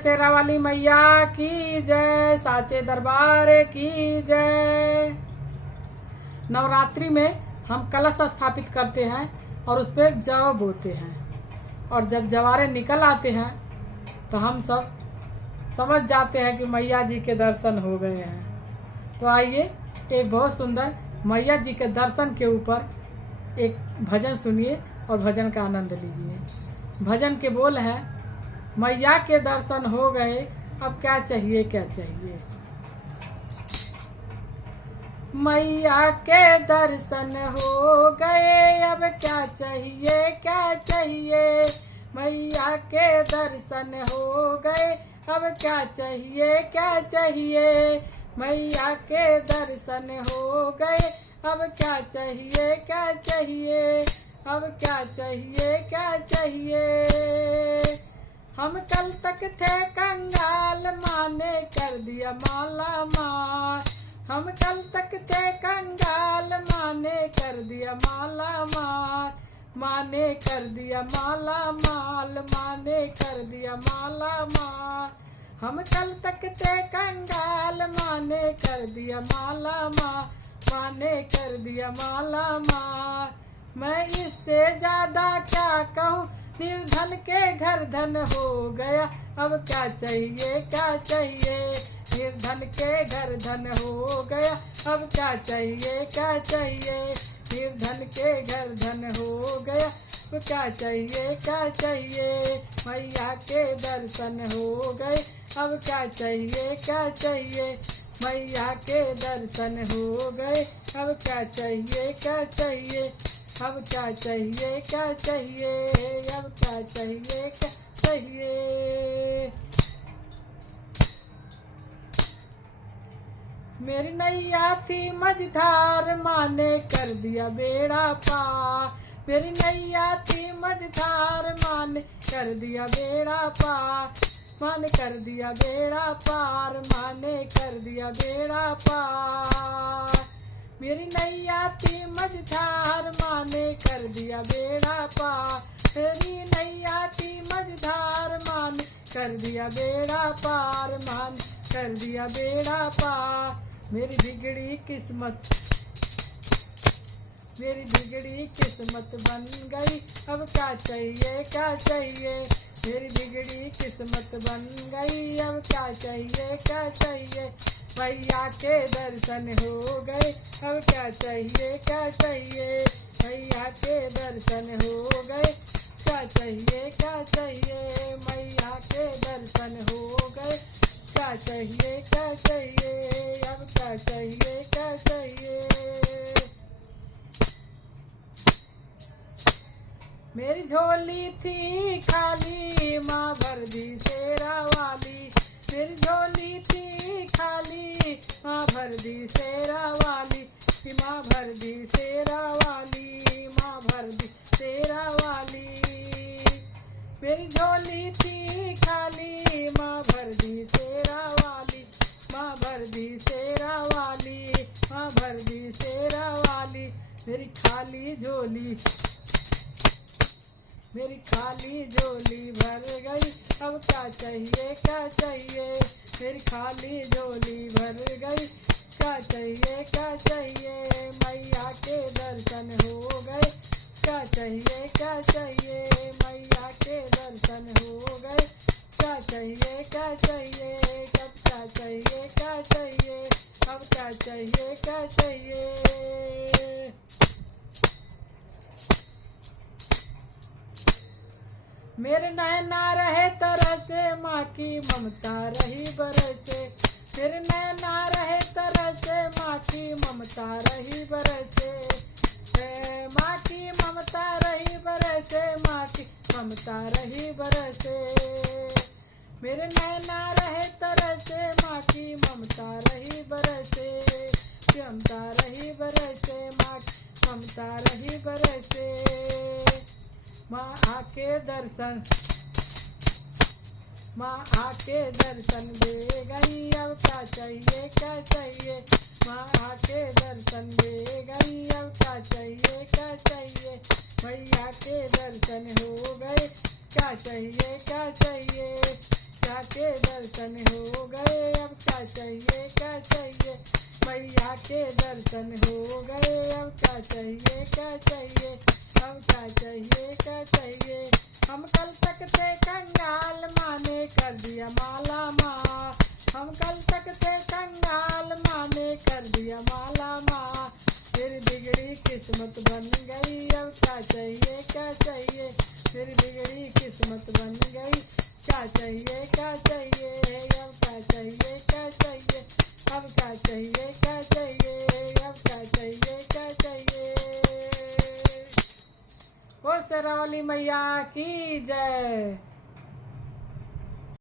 शेरा वाली मैया की जय, साचे दरबार की जय। नवरात्रि में हम कलश स्थापित करते हैं और उस पर जौ बोते हैं, और जब जवारे निकल आते हैं तो हम सब समझ जाते हैं कि मैया जी के दर्शन हो गए हैं। तो आइए एक बहुत सुंदर मैया जी के दर्शन के ऊपर एक भजन सुनिए और भजन का आनंद लीजिए। भजन के बोल हैं, मैया के दर्शन हो गए, अब क्या चाहिए क्या चाहिए। मैया के दर्शन हो गए, अब क्या चाहिए क्या चाहिए। मैया के दर्शन हो गए, अब क्या चाहिए क्या चाहिए। मैया के दर्शन हो गए, अब क्या चाहिए क्या चाहिए। अब क्या चाहिए क्या चाहिए। हम कल तक थे कंगाल, माँ ने कर दिया माला माल। हम कल तक थे कंगाल, माँ ने कर दिया माला माल। माँ ने कर दिया माला माल, माँ ने कर दिया माला माल। हम कल तक थे कंगाल, माँ ने कर दिया माला माल। माँ ने कर दिया माला माल। मैं इससे ज्यादा क्या कहूँ, निर्धन के घर धन हो गया, अब क्या चाहिए क्या चाहिए। निर्धन के घर धन हो गया, अब क्या चाहिए क्या चाहिए। निर्धन के घर धन हो गया, अब क्या चाहिए क्या चाहिए। मैया के दर्शन हो गए, अब क्या चाहिए क्या चाहिए। मैया के दर्शन हो गए, अब क्या चाहिए क्या चाहिए। अब क्या चाहिए क्या चाहिए। अब क्या चाहिए क्या चाहिए। मेरी नैया थी मझधार, माँ ने कर दिया बेड़ा पार। मेरी नैया थी मझधार, माँ ने कर दिया बेड़ा पार। माँ ने कर दिया बेड़ा पार, माँ ने कर दिया बेड़ा पार। मेरी नैया थी मझधार, माँ ने कर दिया बेड़ा पार। मेरी नैया थी मझधार, माँ ने कर दिया बेड़ा पार। माँ ने कर दिया बेड़ा पार। मेरी बिगड़ी किस्मत, मेरी बिगड़ी किस्मत बन गई, अब क्या चाहिए क्या चाहिए। मेरी बिगड़ी किस्मत बन गई, अब क्या चाहिए क्या चाहिए। मैया के दर्शन हो गए, अब क्या चाहिए क्या चाहिए। मैया के दर्शन हो गए, क्या चाहिए क्या चाहिए। मैया के दर्शन हो गए, क्या चाहिए क्या चाहिए। अब क्या चाहिए क्या चाहिए। मेरी झोली थी खाली, माँ भर दी शेरा वाली। मेरी झोली थी खाली, माँ भर दी शेरा वाली। माँ भर दी शेरा वाली, माँ भर दी शेरा वाली। मेरी झोली थी खाली, माँ भर दी शेरा वाली। माँ भर दी शेरा वाली, माँ भर दी शेरा वाली। मेरी खाली झोली, मेरी खाली झोली भर गई, अब क्या चाहिए क्या चाहिए। मेरी खाली झोली भर गई, क्या चाहिए क्या चाहिए। मैया के दर्शन हो गए, क्या चाहिए क्या चाहिए। मैया के दर्शन हो गए, क्या चाहिए क्या चाहिए। अब क्या चाहिए क्या चाहिए। अब क्या चाहिए क्या चाहिए। मेरे नैना रहे तरह से, माँ की ममता रही बरसे। मेरे नैना रहे तरह से, माँ की ममता रही बरसे। माँ की ममता रही बरसे, माँ की ममता रही बरसे। मेरे नैना रहे तरह से, माँ की ममता रही बरसे। ममता रही बरसे, माँ की ममता रही बरसे। माँ आके दर्शन, माँ आके दर्शन दे गई, अब क्या चाहिए क्या चाहिए। माँ आके दर्शन दे गई, अब क्या चाहिए क्या चाहिए। मैया के दर्शन हो गए, क्या चाहिए क्या चाहिए। मैया के दर्शन हो गए अब क्या चाहिए क्या चाहिए। मैया के दर्शन हो गए अब क्या चाहिए क्या चाहिए। अब क्या चाहिए क्या चाहिए। हम कल तक थे कंगाल माँ ने कर दिया माला माँ। हम कल तक थे कंगाल माँ ने कर दिया माला माँ। फिर बिगड़ी किस्मत बन गई अब क्या चाहिए क्या चाहिए। फिर बिगड़ी किस्मत बन गई क्या चाहिए क्या चाहिए। अब क्या चाहिए क्या चाहिए। अब क्या चाहिए क्या चाहिए। अब क्या चाहिए क्या चाहिए। ओ शेरावाली मैया की जय।